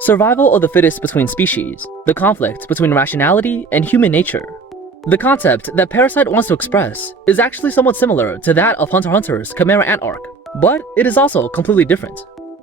Survival of the fittest between species, the conflict between rationality and human nature. The concept that Parasyte wants to express is actually somewhat similar to that of Hunter x Hunter's Chimera Ant arc, but it is also completely different.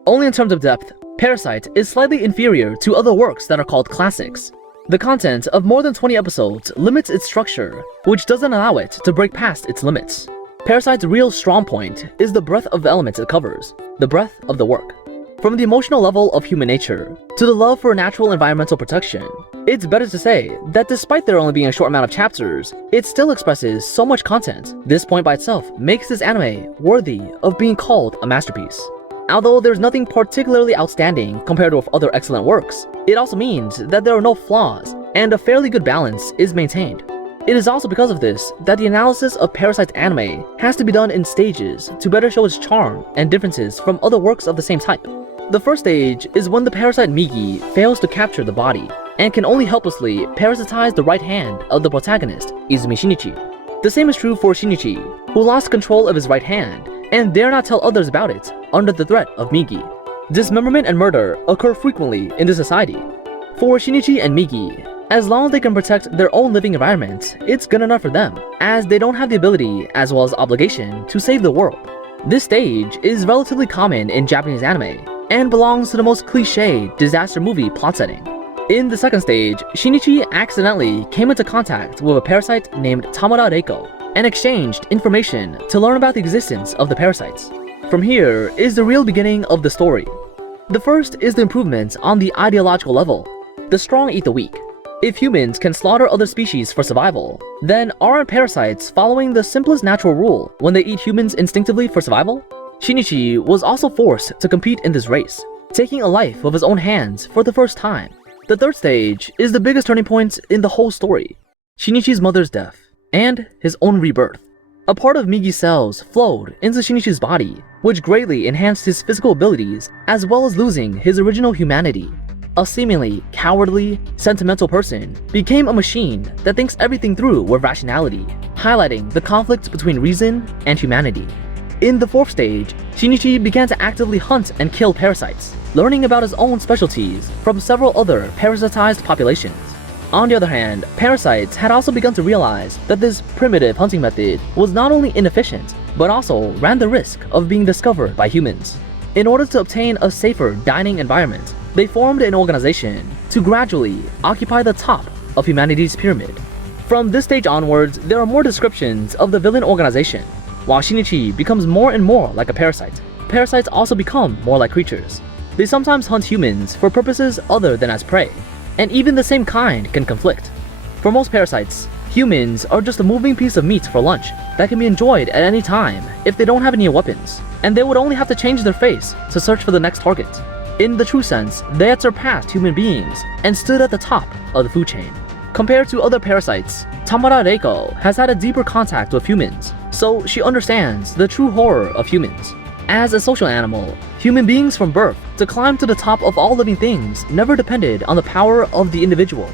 Only in terms of depth, Parasyte is slightly inferior to other works that are called classics. The content of more than 20 episodes limits its structure, which doesn't allow it to break past its limits. Parasyte's real strong point is the breadth of the elements it covers, the breadth of the work. From the emotional level of human nature to the love for natural environmental protection, it's better to say that despite there only being a short amount of chapters, it still expresses so much content. This point by itself makes this anime worthy of being called a masterpiece. Although there's nothing particularly outstanding compared with other excellent works, it also means that there are no flaws and a fairly good balance is maintained. It is also because of this that the analysis of parasyteanime has to be done in stages to better show its charm and differences from other works of the same type. The first stage is when the parasyte Migi fails to capture the body and can only helplessly parasitize the right hand of the protagonist, Izumi Shinichi. The same is true for Shinichi, who lost control of his right hand and dare not tell others about it under the threat of Migi. Dismemberment and murder occur frequently in this society. For Shinichi and Migi, as long as they can protect their own living environment, it's good enough for them, as they don't have the ability as well as obligation to save the world. This stage is relatively common in Japanese anime, and belongs to the most cliché disaster movie plot setting. In the second stage, Shinichi accidentally came into contact with a parasyte named Tamara Reiko and exchanged information to learn about the existence of the parasites. From here is the real beginning of the story. The first is the improvement on the ideological level. The strong eat the weak. If humans can slaughter other species for survival, then aren't parasites following the simplest natural rule when they eat humans instinctively for survival? Shinichi was also forced to compete in this race, taking a life of his own hands for the first time. The third stage is the biggest turning point in the whole story, Shinichi's mother's death, and his own rebirth. A part of Migi's cells flowed into Shinichi's body, which greatly enhanced his physical abilities as well as losing his original humanity. A seemingly cowardly, sentimental person became a machine that thinks everything through with rationality, highlighting the conflict between reason and humanity. In the fourth stage, Shinichi began to actively hunt and kill parasites, learning about his own specialties from several other parasitized populations. On the other hand, parasites had also begun to realize that this primitive hunting method was not only inefficient, but also ran the risk of being discovered by humans. In order to obtain a safer dining environment, they formed an organization to gradually occupy the top of humanity's pyramid. From this stage onwards, there are more descriptions of the villain organization. While Shinichi becomes more and more like a parasite, parasites also become more like creatures. They sometimes hunt humans for purposes other than as prey, and even the same kind can conflict. For most parasites, humans are just a moving piece of meat for lunch that can be enjoyed at any time if they don't have any weapons, and they would only have to change their face to search for the next target. In the true sense, they had surpassed human beings and stood at the top of the food chain. Compared to other parasites, Tamara Reiko has had a deeper contact with humans, so she understands the true horror of humans. As a social animal, human beings from birth to climb to the top of all living things never depended on the power of the individual.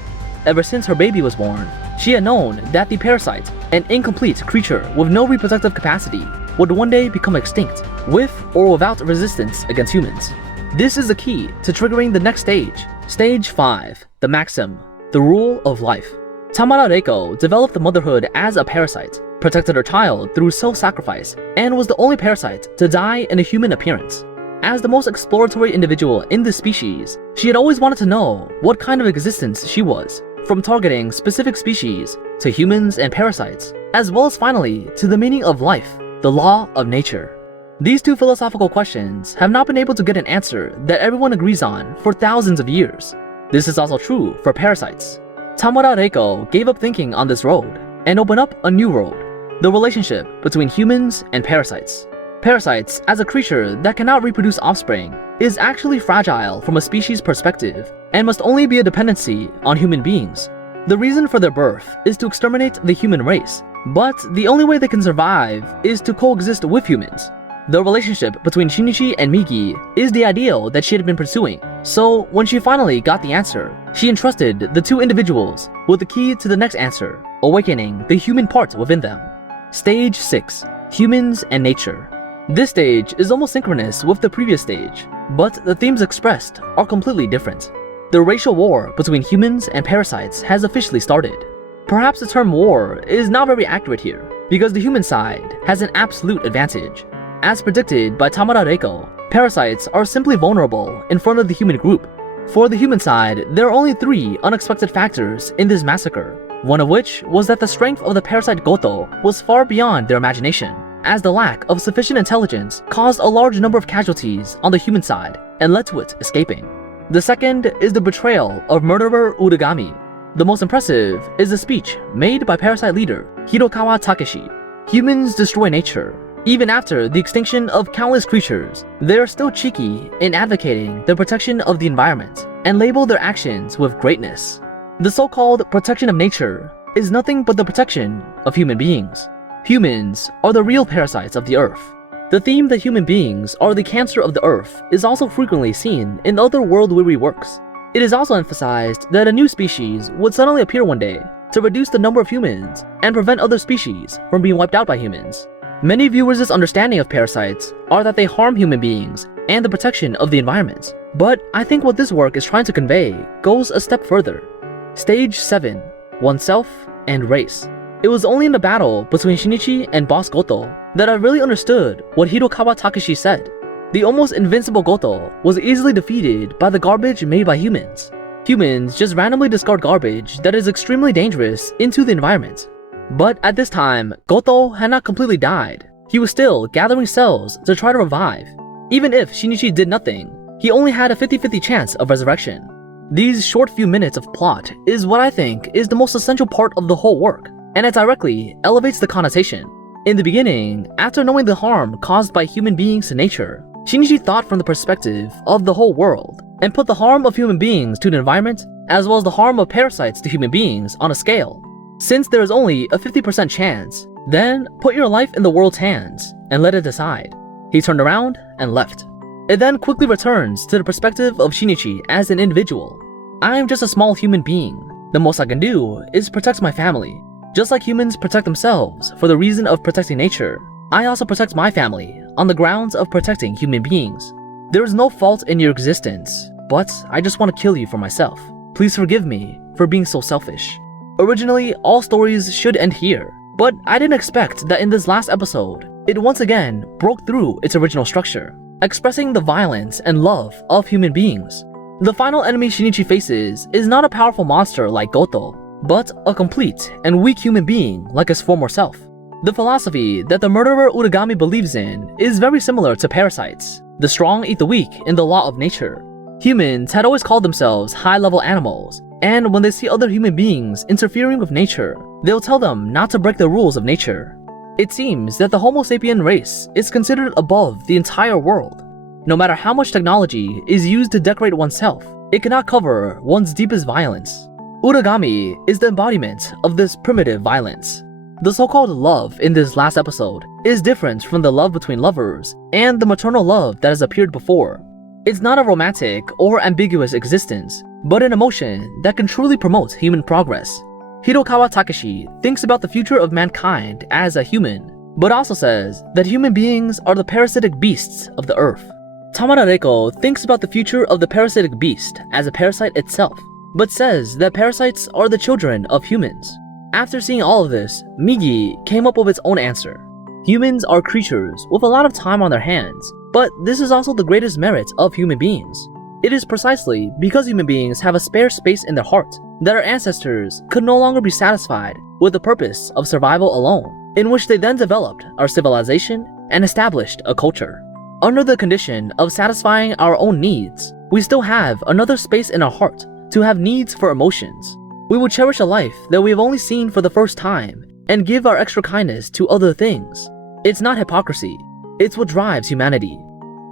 Ever since her baby was born, she had known that the parasite, an incomplete creature with no reproductive capacity, would one day become extinct, with or without resistance against humans. This is the key to triggering the next stage, Stage 5, the Maxim, the rule of life. Tamara Reiko developed motherhood as a parasite, protected her child through self-sacrifice, and was the only parasite to die in a human appearance. As the most exploratory individual in this species, she had always wanted to know what kind of existence she was, from targeting specific species to humans and parasites, as well as finally to the meaning of life, the law of nature. These two philosophical questions have not been able to get an answer that everyone agrees on for thousands of years. This is also true for parasites. Tamara Reiko gave up thinking on this road and opened up a new road, the relationship between humans and parasites. Parasites, as a creature that cannot reproduce offspring, is actually fragile from a species perspective and must only be a dependency on human beings. The reason for their birth is to exterminate the human race, but the only way they can survive is to coexist with humans. The relationship between Shinichi and Migi is the ideal that she had been pursuing, so when she finally got the answer, she entrusted the two individuals with the key to the next answer, awakening the human part within them. Stage 6, Humans and Nature. This stage is almost synchronous with the previous stage. But the themes expressed are completely different. The racial war between humans and parasites has officially started. Perhaps the term war is not very accurate here, because the human side has an absolute advantage. As predicted by Tamara Reiko, parasites are simply vulnerable in front of the human group. For the human side, there are only 3 unexpected factors in this massacre, one of which was that the strength of the parasite Goto was far beyond their imagination, as the lack of sufficient intelligence caused a large number of casualties on the human side and led to it escaping. The second is the betrayal of murderer Uragami. The most impressive is the speech made by parasite leader Hirokawa Takeshi. Humans destroy nature. Even after the extinction of countless creatures, they are still cheeky in advocating the protection of the environment and label their actions with greatness. The so-called protection of nature is nothing but the protection of human beings. Humans are the real parasites of the earth. The theme that human beings are the cancer of the earth is also frequently seen in other world-weary works. It is also emphasized that a new species would suddenly appear one day to reduce the number of humans and prevent other species from being wiped out by humans. Many viewers' understanding of parasites are that they harm human beings and the protection of the environment. But I think what this work is trying to convey goes a step further. Stage 7. Oneself and Race. It was only in the battle between Shinichi and Boss Goto that I really understood what Hirokawa Takeshi said. The almost invincible Goto was easily defeated by the garbage made by humans. Humans just randomly discard garbage that is extremely dangerous into the environment. But at this time, Goto had not completely died. He was still gathering cells to try to revive. Even if Shinichi did nothing, he only had a 50-50 chance of resurrection. These short few minutes of plot is what I think is the most essential part of the whole work, and it directly elevates the connotation. In the beginning, after knowing the harm caused by human beings to nature, Shinichi thought from the perspective of the whole world, and put the harm of human beings to the environment, as well as the harm of parasites to human beings on a scale. Since there is only a 50% chance, then put your life in the world's hands and let it decide. He turned around and left. It then quickly returns to the perspective of Shinichi as an individual. I am just a small human being. The most I can do is protect my family. Just like humans protect themselves for the reason of protecting nature, I also protect my family on the grounds of protecting human beings. There is no fault in your existence, but I just want to kill you for myself. Please forgive me for being so selfish. Originally, all stories should end here, but I didn't expect that in this last episode, it once again broke through its original structure, expressing the violence and love of human beings. The final enemy Shinichi faces is not a powerful monster like Goto, but a complete and weak human being like his former self. The philosophy that the murderer Uragami believes in is very similar to parasites. The strong eat the weak in the law of nature. Humans had always called themselves high-level animals, and when they see other human beings interfering with nature, they'll tell them not to break the rules of nature. It seems that the Homo sapien race is considered above the entire world. No matter how much technology is used to decorate oneself, it cannot cover one's deepest violence. Uragami is the embodiment of this primitive violence. The so-called love in this last episode is different from the love between lovers and the maternal love that has appeared before. It's not a romantic or ambiguous existence, but an emotion that can truly promote human progress. Hirokawa Takeshi thinks about the future of mankind as a human, but also says that human beings are the parasitic beasts of the earth. Tamara Reiko thinks about the future of the parasitic beast as a parasite itself, but says that parasites are the children of humans. After seeing all of this, Migi came up with its own answer. Humans are creatures with a lot of time on their hands, but this is also the greatest merit of human beings. It is precisely because human beings have a spare space in their heart that our ancestors could no longer be satisfied with the purpose of survival alone, in which they then developed our civilization and established a culture. Under the condition of satisfying our own needs, we still have another space in our heart to have needs for emotions. We will cherish a life that we have only seen for the first time and give our extra kindness to other things. It's not hypocrisy, it's what drives humanity.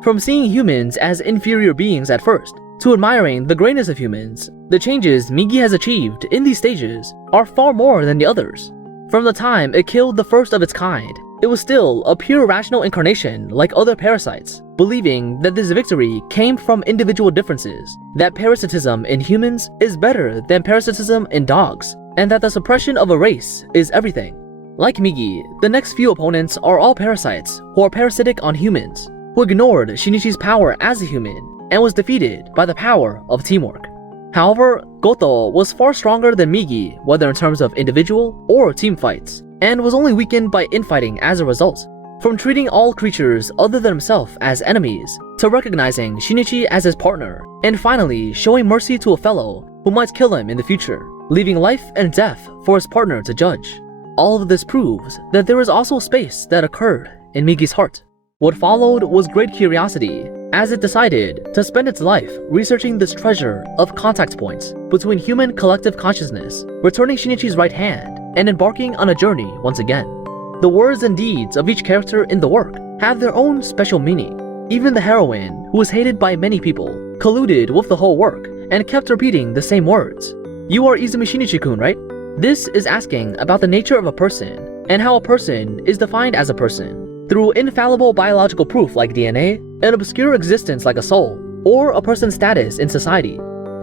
From seeing humans as inferior beings at first, to admiring the greatness of humans, the changes Migi has achieved in these stages are far more than the others. From the time it killed the first of its kind, it was still a pure rational incarnation like other parasites, believing that this victory came from individual differences, that parasitism in humans is better than parasitism in dogs, and that the suppression of a race is everything. Like Migi, the next few opponents are all parasites who are parasitic on humans. who ignored Shinichi's power as a human and was defeated by the power of teamwork. However, Goto was far stronger than Migi, whether in terms of individual or team fights, and was only weakened by infighting as a result. From treating all creatures other than himself as enemies, to recognizing Shinichi as his partner, and finally showing mercy to a fellow who might kill him in the future, leaving life and death for his partner to judge. All of this proves that there is also space that occurred in Migi's heart. What followed was great curiosity, as it decided to spend its life researching this treasure of contact points between human collective consciousness, returning Shinichi's right hand, and embarking on a journey once again. The words and deeds of each character in the work have their own special meaning. Even the heroine, who was hated by many people, colluded with the whole work and kept repeating the same words. "You are Izumi Shinichi-kun, right?" This is asking about the nature of a person and how a person is defined as a person through infallible biological proof like DNA, an obscure existence like a soul, or a person's status in society.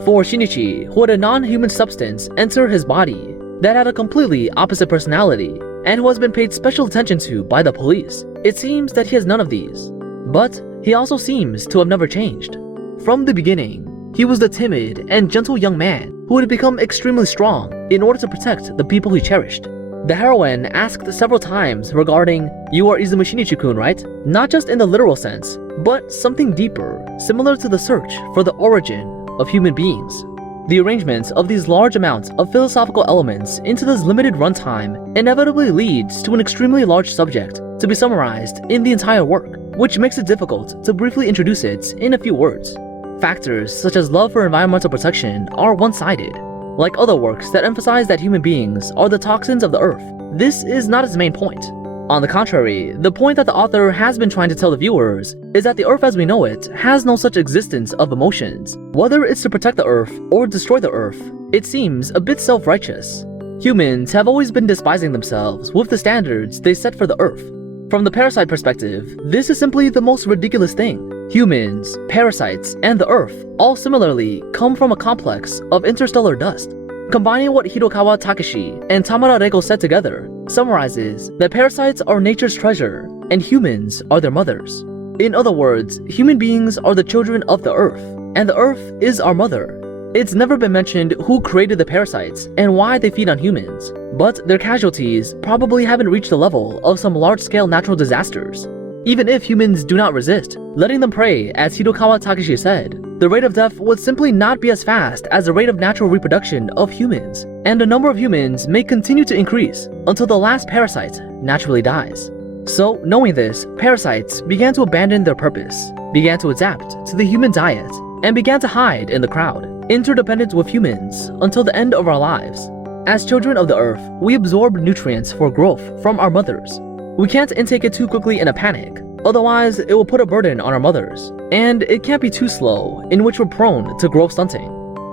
For Shinichi, who had a non-human substance enter his body that had a completely opposite personality and who has been paid special attention to by the police, it seems that he has none of these. But he also seems to have never changed. From the beginning, he was the timid and gentle young man who had become extremely strong in order to protect the people he cherished. The heroine asked several times regarding, "You are Izumi Shinichi-kun, right?" Not just in the literal sense, but something deeper, similar to the search for the origin of human beings. The arrangement of these large amounts of philosophical elements into this limited runtime inevitably leads to an extremely large subject to be summarized in the entire work, which makes it difficult to briefly introduce it in a few words. Factors such as love for environmental protection are one-sided. Like other works that emphasize that human beings are the toxins of the earth, this is not its main point. On the contrary, the point that the author has been trying to tell the viewers is that the earth as we know it has no such existence of emotions. Whether it's to protect the earth or destroy the earth, it seems a bit self-righteous. Humans have always been despising themselves with the standards they set for the earth. From the parasite perspective, this is simply the most ridiculous thing. Humans, parasites, and the earth all similarly come from a complex of interstellar dust. Combining what Hirokawa Takeshi and Tamara Reiko said together summarizes that parasites are nature's treasure and humans are their mothers. In other words, human beings are the children of the earth, and the earth is our mother. It's never been mentioned who created the parasites and why they feed on humans, but their casualties probably haven't reached the level of some large-scale natural disasters. Even if humans do not resist, letting them prey, as Hirokawa Takeshi said, the rate of death would simply not be as fast as the rate of natural reproduction of humans, and the number of humans may continue to increase until the last parasite naturally dies. So, knowing this, parasites began to abandon their purpose, began to adapt to the human diet, and began to hide in the crowd, interdependent with humans until the end of our lives. As children of the earth, we absorb nutrients for growth from our mothers. We can't intake it too quickly in a panic, otherwise it will put a burden on our mothers. And it can't be too slow, in which we're prone to growth stunting.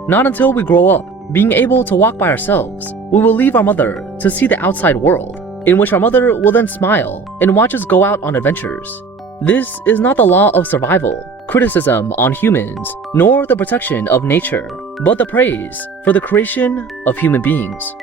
Not until we grow up, being able to walk by ourselves, we will leave our mother to see the outside world, in which our mother will then smile and watch us go out on adventures. This is not the law of survival, criticism on humans, nor the protection of nature, but the praise for the creation of human beings.